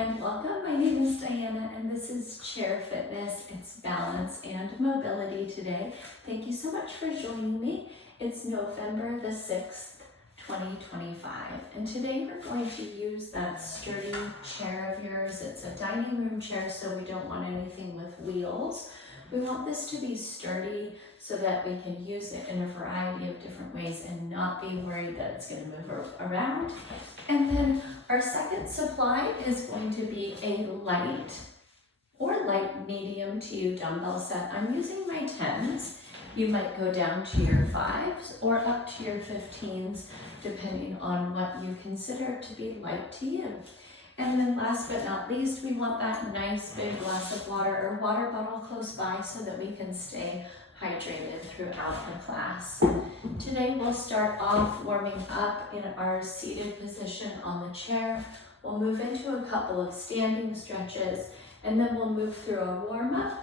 and welcome. My name is Diana and this is Chair Fitness. It's balance and mobility today. Thank you so much for joining me. It's November the 6th, 2025, and today we're going to use that sturdy chair of yours. It's a dining room chair, so we don't want anything with wheels. We want this to be sturdy so that we can use it in a variety of different ways and not be worried that it's going to move around. And then our second supply is going to be a light or light medium to you dumbbell set. I'm using my 10s. You might go down to your 5s or up to your 15s, depending on what you consider to be light to you. And then last but not least, we want that nice big glass of water or water bottle close by so that we can stay hydrated throughout the class. Today we'll start off warming up in our seated position on the chair. We'll move into a couple of standing stretches, and then we'll move through a warm-up,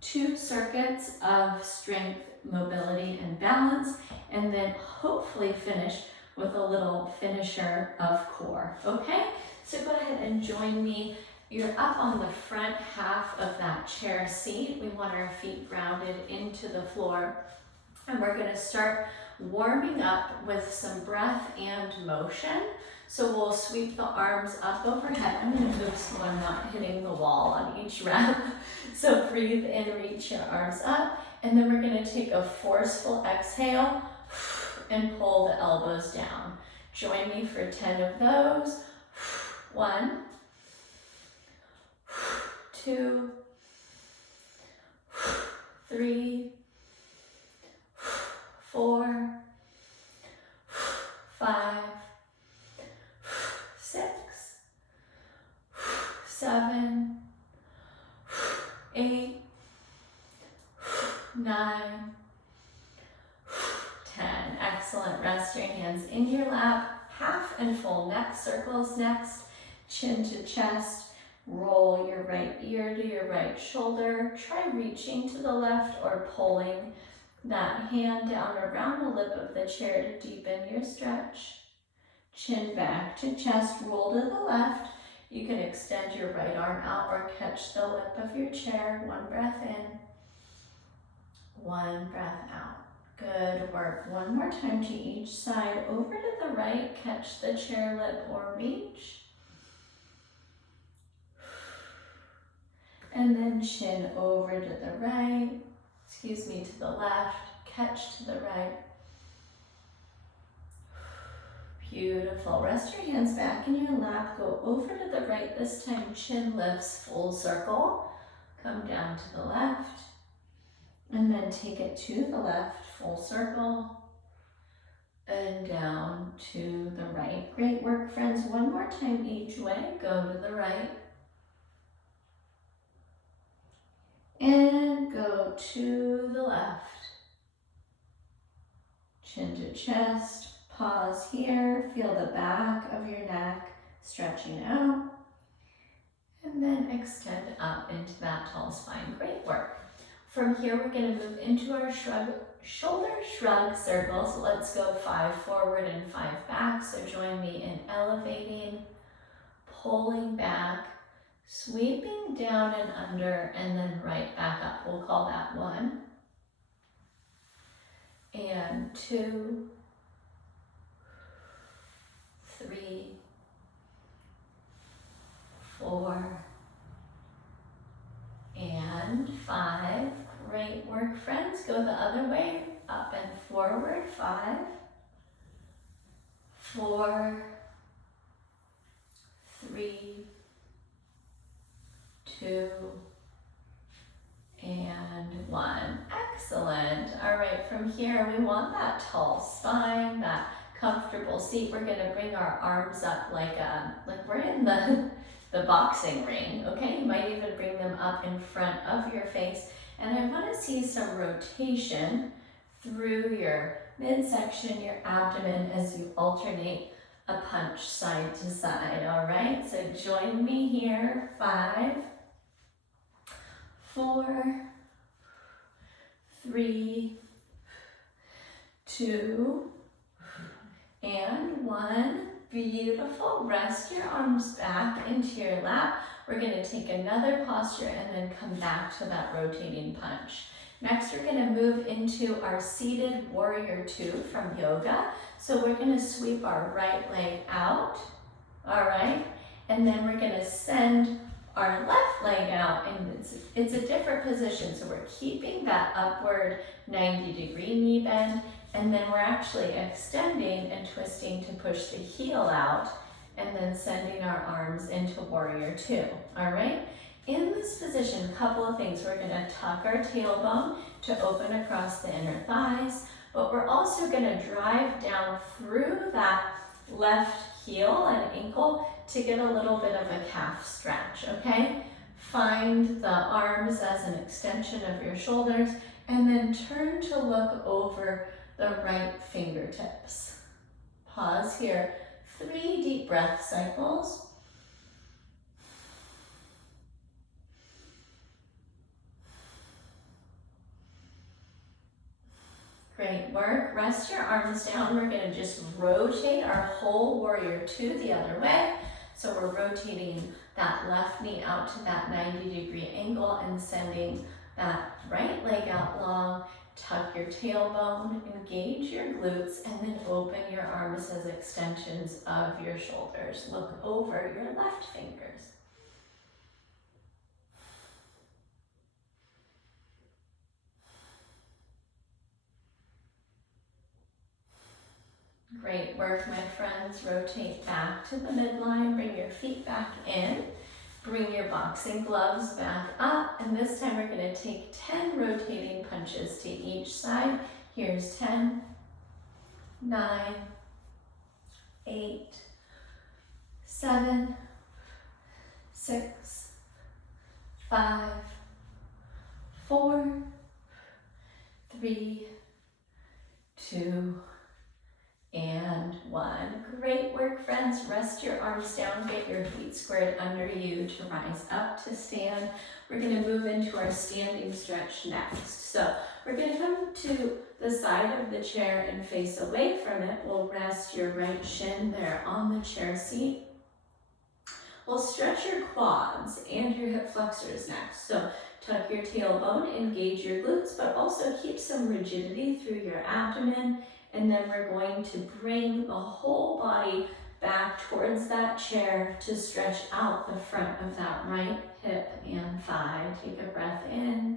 2 circuits of strength, mobility, and balance, and then hopefully finish with a little finisher of core, okay? So go ahead and join me. You're up on the front half of that chair seat. We want our feet grounded into the floor. And we're gonna start warming up with some breath and motion. So we'll sweep the arms up overhead. I'm gonna move so I'm not hitting the wall on each rep. So breathe in, reach your arms up. And then we're gonna take a forceful exhale and pull the elbows down. Join me for 10 of those. 1, 2, 3, 4, 5, 6, 7, 8, 9, 10. Excellent. Rest your hands in your lap. Half and full neck circles next. Chin to chest. Roll your right ear to your right shoulder. Try reaching to the left or pulling that hand down around the lip of the chair to deepen your stretch. Chin back to chest. Roll to the left. You can extend your right arm out or catch the lip of your chair. 1 breath in. 1 breath out. Good work. 1 more time to each side. Over to the right, catch the chair lip or reach. And then chin over to the right, to the left, catch to the right. Beautiful. Rest your hands back in your lap. Go over to the right. This time chin lifts full circle. Come down to the left. And then take it to the left, full circle, and down to the right. Great work, friends. 1 more time each way. Go to the right. And go to the left. Chin to chest. Pause here. Feel the back of your neck stretching out. And then extend up into that tall spine. Great work. From here, we're going to move into our shoulder shrug circle. So let's go 5 forward and 5 back. So join me in elevating, pulling back, sweeping down and under, and then right back up. We'll call that 1. And 2, 3, 4, and 5. Great work, friends. Go the other way, up and forward. 5, 4, 3, 2, and 1. Excellent. All right, from here, we want that tall spine, that comfortable seat. We're gonna bring our arms up like we're in the boxing ring, okay? You might even bring them up in front of your face. And I wanna see some rotation through your midsection, your abdomen, as you alternate a punch side to side, all right? So join me here. 5, 4, 3, 2, and 1. Beautiful. Rest your arms back into your lap. We're going to take another posture and then come back to that rotating punch. Next, we're going to move into our seated warrior two from yoga. So we're going to sweep our right leg out, all right? And then we're going to send our left leg out, and it's a different position. So we're keeping that upward 90-degree knee bend, and then we're actually extending and twisting to push the heel out, and then sending our arms into warrior two, all right? In this position, a couple of things. We're gonna tuck our tailbone to open across the inner thighs, but we're also gonna drive down through that left heel and ankle to get a little bit of a calf stretch, okay? Find the arms as an extension of your shoulders, and then turn to look over the right fingertips. Pause here. 3 deep breath cycles. Great work. Rest your arms down. We're going to just rotate our whole warrior two the other way. So we're rotating that left knee out to that 90-degree angle and sending that right leg out long. Tuck your tailbone, engage your glutes, and then open your arms as extensions of your shoulders. Look over your left fingers. Great work, my friends. Rotate back to the midline. Bring your feet back in. Bring your boxing gloves back up. And this time we're going to take 10 rotating punches to each side. Here's 10, 9, 8, 7, 6, 5, 4, 3, 2, and 1. Great work, friends. Rest your arms down, get your feet squared under you to rise up to stand. We're going to move into our standing stretch next. So we're going to come to the side of the chair and face away from it. We'll rest your right shin there on the chair seat. We'll stretch your quads and your hip flexors next. So tuck your tailbone, engage your glutes, but also keep some rigidity through your abdomen. And then we're going to bring the whole body back towards that chair to stretch out the front of that right hip and thigh. Take a breath in.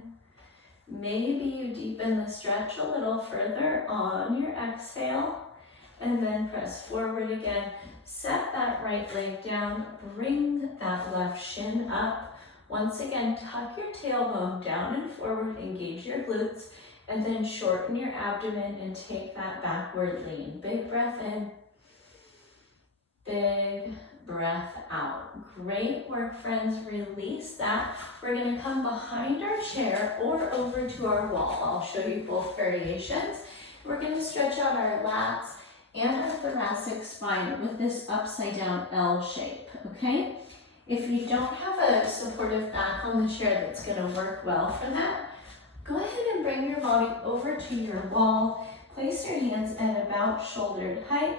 Maybe you deepen the stretch a little further on your exhale. And then press forward again. Set that right leg down. Bring that left shin up. Once again, tuck your tailbone down and forward. Engage your glutes. And then shorten your abdomen and take that backward lean. Big breath in, big breath out. Great work, friends. Release that. We're going to come behind our chair or over to our wall. I'll show you both variations. We're going to stretch out our lats and our thoracic spine with this upside down L shape, okay? If you don't have a supportive back on the chair that's going to work well for that, go ahead and bring your body over to your wall. Place your hands at about shoulder height,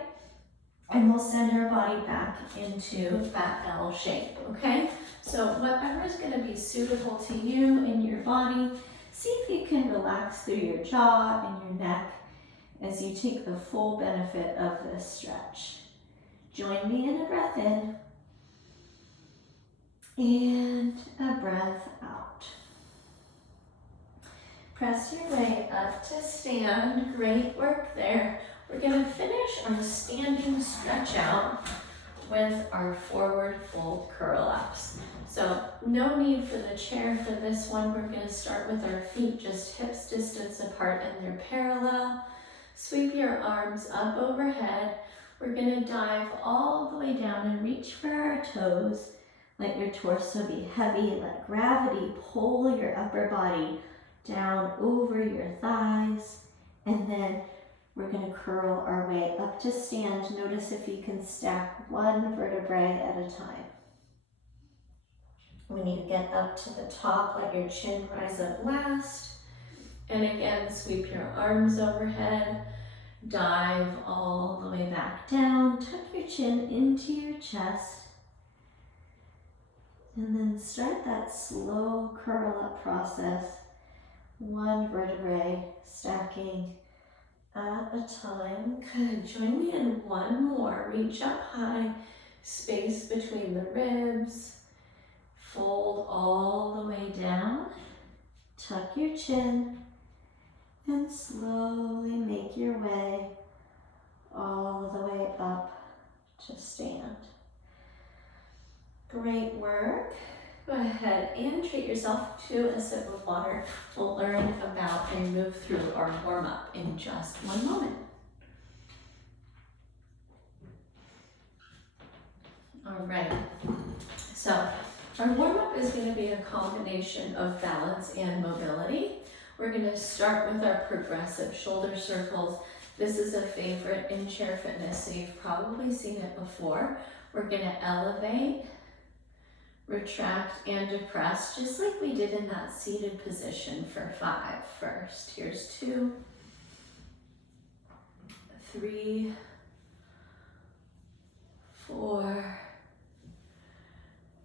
and we'll send our body back into that L shape, okay? So whatever is going to be suitable to you in your body, see if you can relax through your jaw and your neck as you take the full benefit of this stretch. Join me in a breath in and a breath out. Press your way up to stand. Great work there. We're going to finish our standing stretch out with our forward fold curl ups. So no need for the chair for this one. We're going to start with our feet just hips distance apart and they're parallel. Sweep your arms up overhead. We're going to dive all the way down and reach for our toes. Let your torso be heavy. Let gravity pull your upper body down over your thighs, and then we're going to curl our way up to stand. Notice if you can stack one vertebrae at a time. When you get up to the top, let your chin rise up last, and again, sweep your arms overhead, Dive all the way back down. Tuck your chin into your chest. And then start that slow curl up process. One vertebrae stacking at a time. Good. Join me in one more. Reach up high. Space between the ribs. Fold all the way down. Tuck your chin. And slowly make your way all the way up to stand. Great work. Go ahead and treat yourself to a sip of water. We'll learn about and move through our warm-up in just one moment. All right, so our warm-up is going to be a combination of balance and mobility. We're going to start with our progressive shoulder circles. This is a favorite in chair fitness, so you've probably seen it before. We're going to elevate, retract, and depress, just like we did in that seated position for 5 first. Here's 2, 3, 4,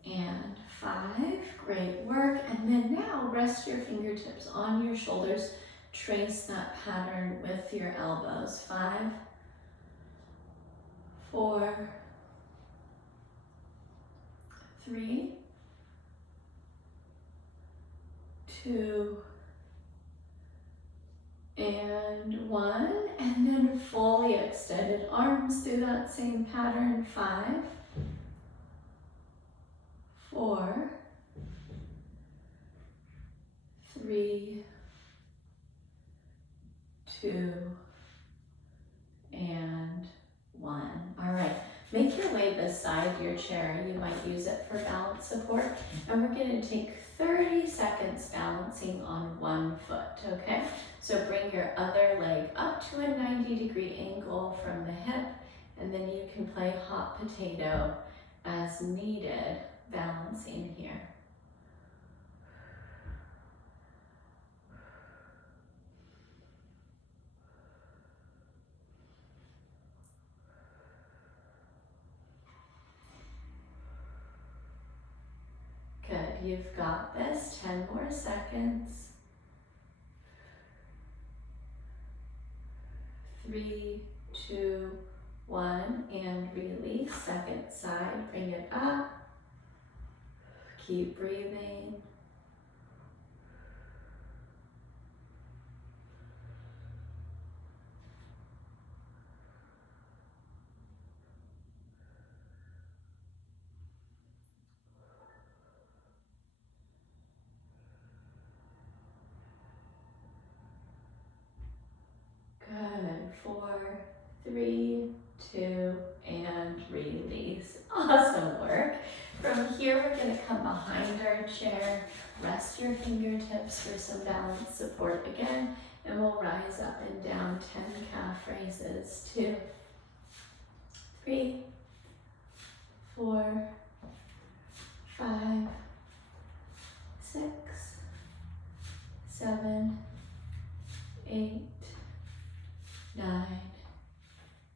and 5. Great work. And then now rest your fingertips on your shoulders. Trace that pattern with your elbows. 5, 4, 3, 2, and 1. And then fully extended arms through that same pattern. 5, 4, 3, 2, and 1. All right, make your way beside your chair. You might use it for balance support. And we're going to take 30 seconds balancing on one foot, okay? So bring your other leg up to a 90-degree angle from the hip, and then you can play hot potato as needed, balancing here. Good, you've got this. 10 more seconds. 3, 2, 1, and release. Second side, bring it up. Keep breathing. Good. 4, 3, 2, and release. Awesome work. From here, we're going to come behind our chair. Rest your fingertips for some balance support again, and we'll rise up and down 10 calf raises. 2, 3, 4, 5, 6, 7, 8, 9,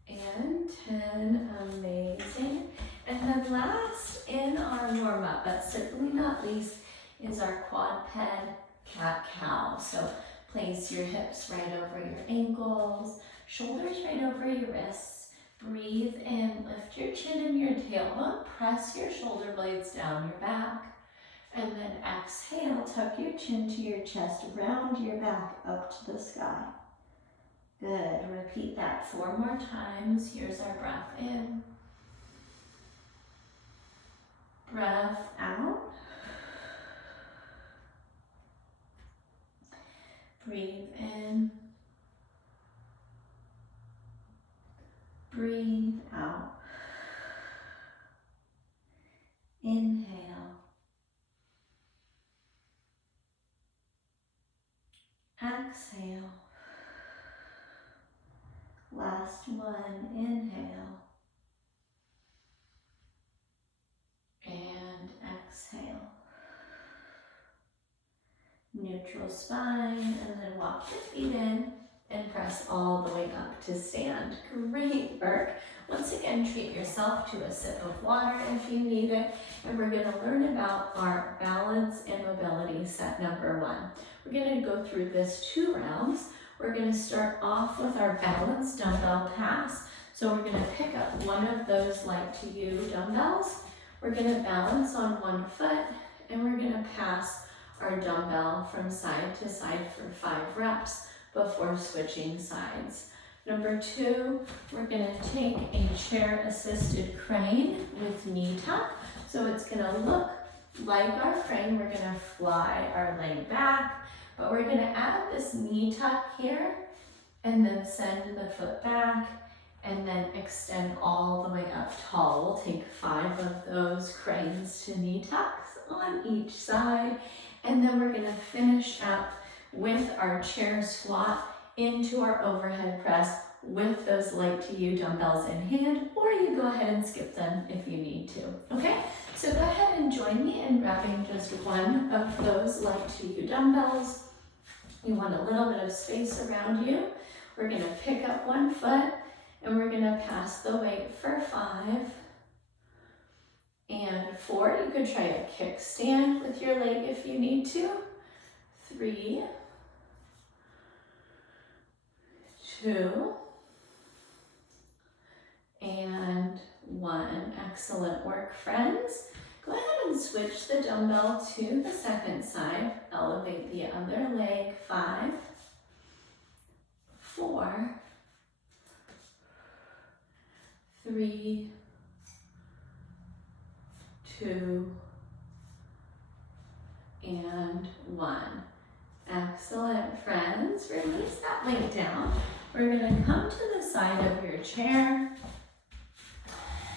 and 10. Amazing. And then last in our warm-up, but certainly not least, is our quadruped cat-cow. So place your hips right over your ankles, shoulders right over your wrists. Breathe in, lift your chin and your tailbone, press your shoulder blades down your back. And then exhale, tuck your chin to your chest, round your back up to the sky. Good, repeat that 4 more times. Here's our breath in. Breath out. Breathe in. Breathe out. Inhale. Exhale. Last one, inhale. And exhale. Neutral spine, and then walk your feet in. and press all the way up to stand. Great work. Once again, treat yourself to a sip of water if you need it. And we're gonna learn about our balance and mobility set number 1. We're gonna go through this 2 rounds. We're gonna start off with our balance dumbbell pass. So we're gonna pick up one of those light to you dumbbells. We're gonna balance on one foot, and we're gonna pass our dumbbell from side to side for 5 reps before switching sides. Number 2, we're gonna take a chair assisted crane with knee tuck. So it's gonna look like our crane. We're gonna fly our leg back, but we're gonna add this knee tuck here and then send the foot back and then extend all the way up tall. We'll take 5 of those cranes to knee tucks on each side. And then we're gonna finish up with our chair squat into our overhead press with those light to you dumbbells in hand, or you go ahead and skip them if you need to, okay? So go ahead and join me in grabbing just one of those light to you dumbbells. You want a little bit of space around you. We're gonna pick up one foot and we're gonna pass the weight for 5 and 4. You could try a kickstand with your leg if you need to. 3, 2, and 1. Excellent work, friends. Go ahead and switch the dumbbell to the second side. Elevate the other leg. 5, 4, 3, 2, and 1. Excellent, friends. Release that leg down. We're gonna come to the side of your chair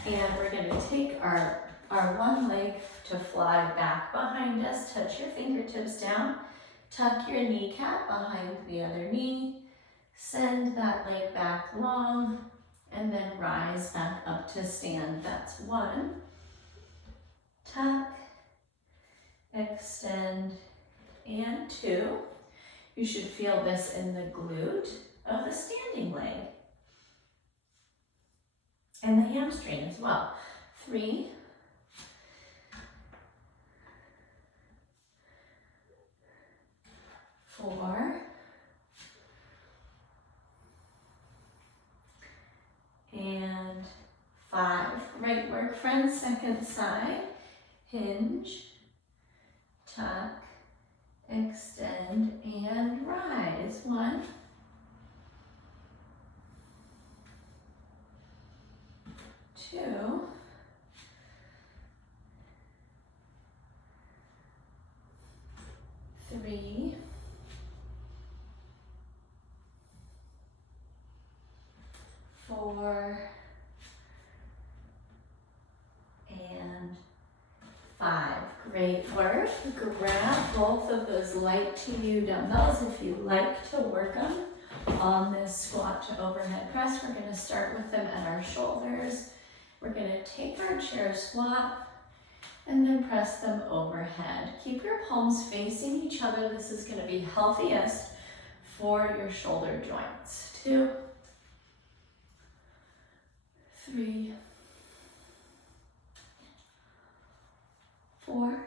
and we're gonna take our one leg to fly back behind us. Touch your fingertips down. Tuck your kneecap behind the other knee. Send that leg back long and then rise back up to stand. That's 1. Tuck, extend, and 2. You should feel this in the glute of the standing leg and the hamstring as well. 3, 4, and 5. Great work, friends. Second side. Hinge, tuck, extend, and rise. 1, 2, 3, 4, and 5. Great work. Grab both of those light to you dumbbells if you like to work them on this squat to overhead press. We're going to start with them at our shoulders. We're going to take our chair squat and then press them overhead. Keep your palms facing each other. This is going to be healthiest for your shoulder joints. 2, 3, 4,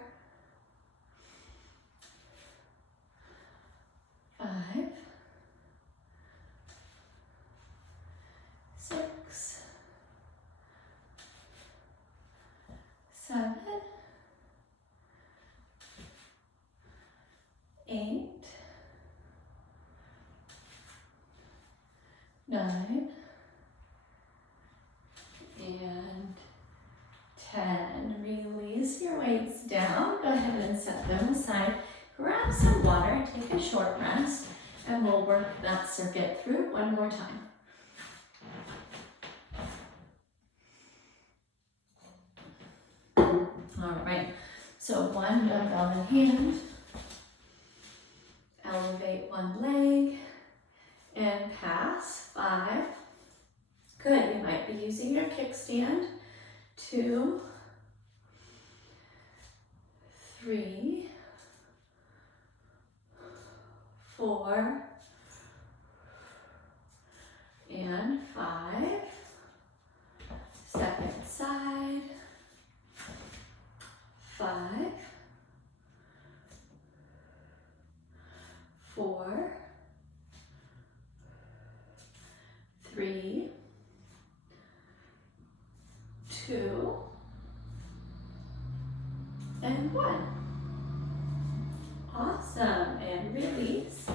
5, 6, 7, 8, 9, and 10. Release your weights down. Go ahead and set them aside. Grab some water, take a short rest, and we'll work that circuit through one more time. All right, so one dumbbell in hand. Elevate one leg and pass. 5. Good, you might be using your kickstand. 2, 3, 4, and 5. Second side, 5, 4, 3, 2, and 1. Awesome, and release.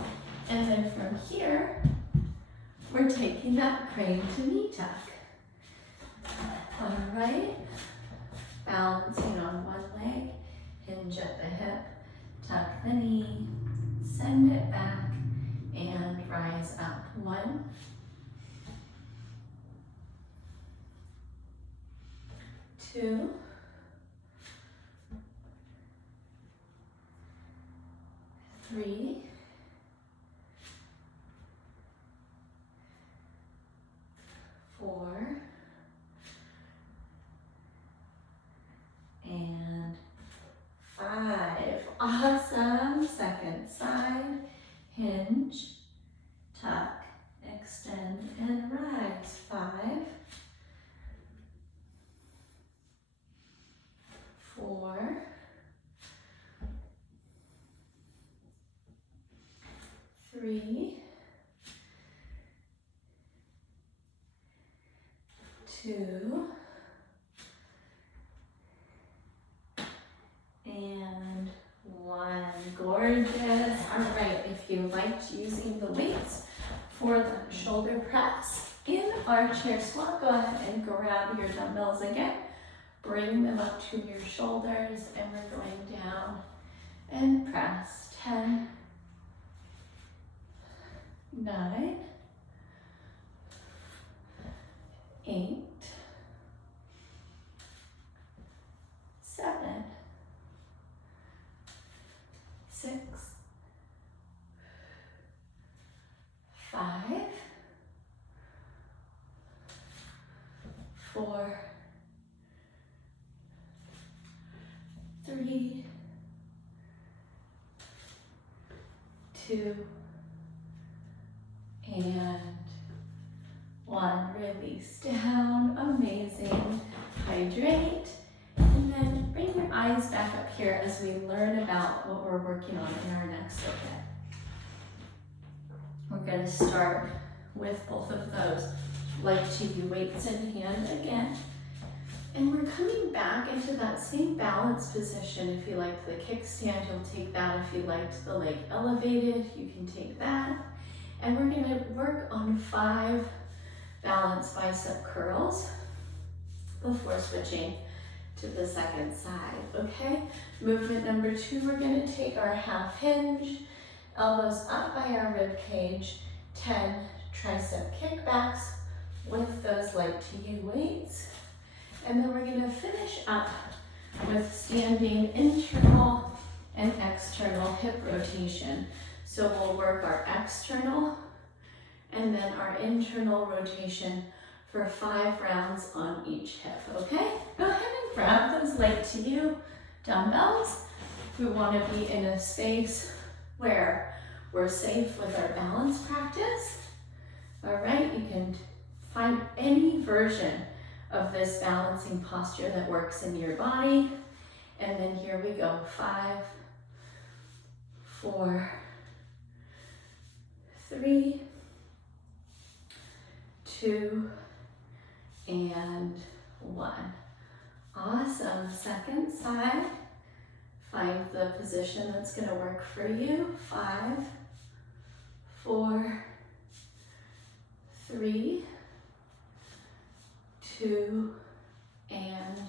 And then from here, we're taking that crane to knee tuck. All right, balancing on one leg, hinge at the hip, tuck the knee, send it back, and rise up. 1, 2, 3, 4, and 5. Awesome. Second side, hinge, tuck, extend, and rise. 5, 4, 3, 2, and 1. Gorgeous. All right, if you liked using the weights for the shoulder press in our chair squat, go ahead and grab your dumbbells again. Bring them up to your shoulders, and we're going down and press. 10, 9, 8, 7, 6, 5, 4, 3, 2, and 1. Release down. Amazing. Hydrate. And then bring your eyes back up here as we learn about what we're working on in our next circuit. We're going to start with both of those light TV weights in hand again. And we're coming back into that same balance position. If you liked the kickstand, you'll take that. If you liked the leg elevated, you can take that. And we're going to work on 5 balance bicep curls before switching to the second side, okay? Movement number 2, we're going to take our half hinge, elbows up by our rib cage, 10 tricep kickbacks with those light to you weights. And then we're going to finish up with standing internal and external hip rotation. So we'll work our external and then our internal rotation for 5 rounds on each hip, okay? Go ahead and grab those light to you dumbbells. We want to be in a space where we're safe with our balance practice. All right, you can find any version of this balancing posture that works in your body. And then here we go, 5, 4, 3, 2, and 1. Awesome. Second side. Find the position that's going to work for you. 5, 4, 3, 2, and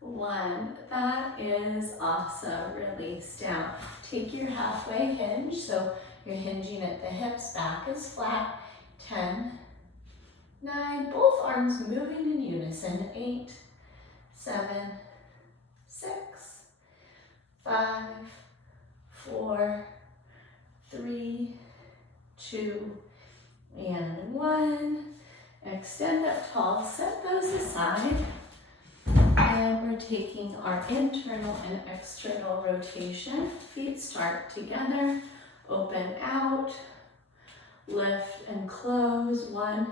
1. That is awesome. Release down. Take your halfway hinge. So you're hinging at the hips. Back is flat. 10, 9. Both arms moving in unison. 8, 7, 6, 5, 4, 3, 2, and 1. Extend up tall, set those aside. And we're taking our internal and external rotation. Feet start together, open out, lift and close, 1,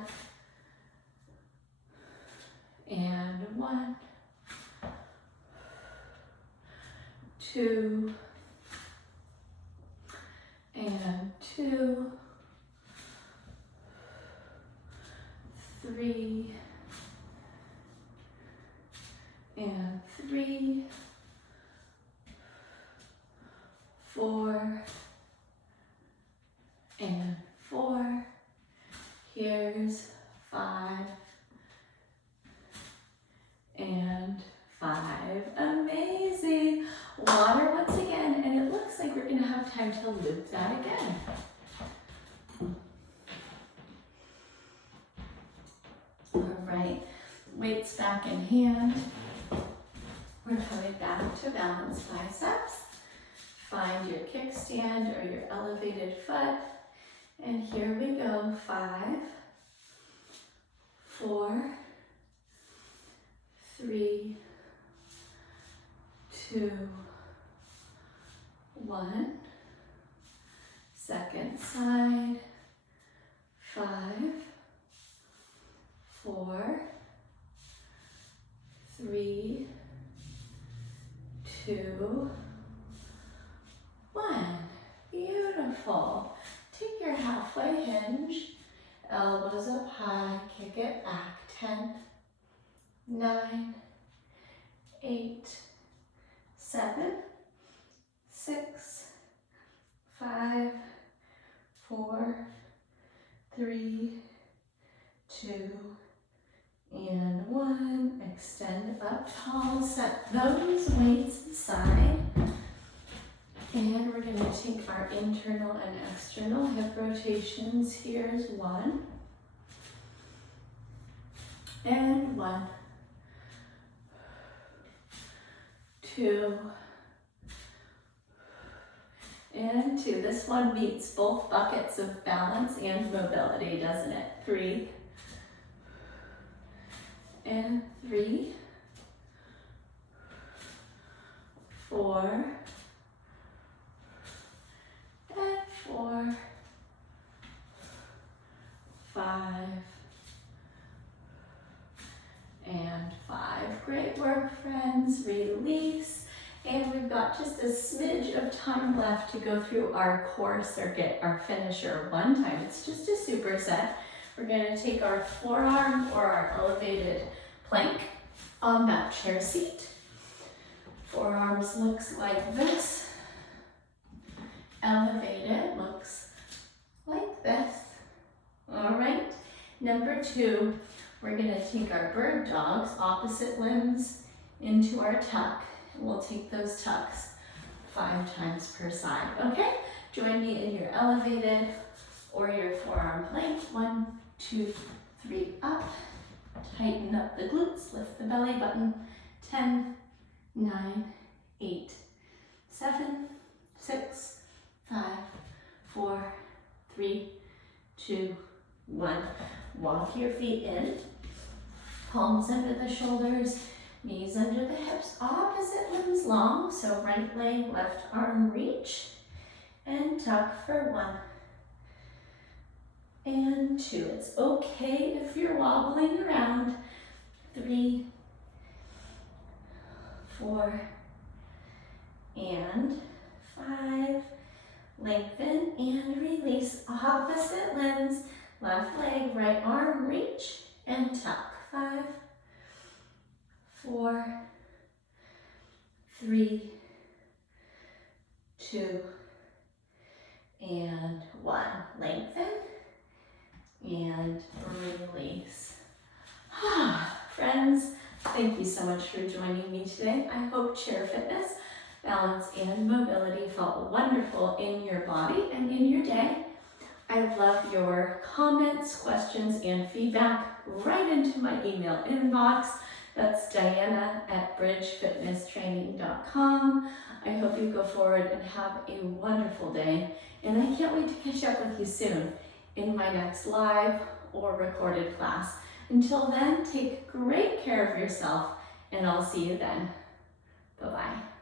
and 1, 2, and 2, 3, and 3, 4, and 4. Here's 5, and 5. Amazing. Water once again, and it looks like we're gonna have time to loop that again. All right, weights back in hand. We're coming back to balance biceps. Find your kickstand or your elevated foot. And here we go, 5, 4, 3, 2, 1. Second side, 5, 4, 3, 2, 1. Beautiful. Take your halfway hinge, elbows up high, kick it back. 10, 9, 8, 7, 6, 5, 4, 3, 2, and 1. Extend up tall, set those weights aside. And we're going to take our internal and external hip rotations. Here's 1, and 1, 2, and 2. This one meets both buckets of balance and mobility, doesn't it? 3, and 3, 4, and 4, 5, and 5. Great work, friends. Release. And we've got just a smidge of time left to go through our core circuit, our finisher, one time. It's just a superset. We're going to take our forearm or our elevated plank on that chair seat. Forearms looks like this. Elevated looks like this. All right. Number 2, we're going to take our bird dogs, opposite limbs, into our tuck. We'll take those tucks 5 times per side. Okay? Join me in your elevated or your forearm plank. 1, 2, 3, up. Tighten up the glutes, lift the belly button. 10, 9, 8, 7, 6, 5, 4, 3, 2, 1. Walk your feet in. Palms under the shoulders, knees under the hips, opposite limbs long. So right leg, left arm reach, and tuck for 1 and 2. It's okay if you're wobbling around. 3, 4, and 5. Lengthen and release. Opposite limbs, left leg, right arm reach, and tuck. 5, 4, 3, 2, and 1. Lengthen and release. Friends, thank you so much for joining me today. I hope chair fitness, balance, and mobility felt wonderful in your body and in your day. I love your comments, questions, and feedback right into my email inbox. That's Diana@bridgefitnesstraining.com. I hope you go forward and have a wonderful day. And I can't wait to catch up with you soon in my next live or recorded class. Until then, take great care of yourself, and I'll see you then. Bye-bye.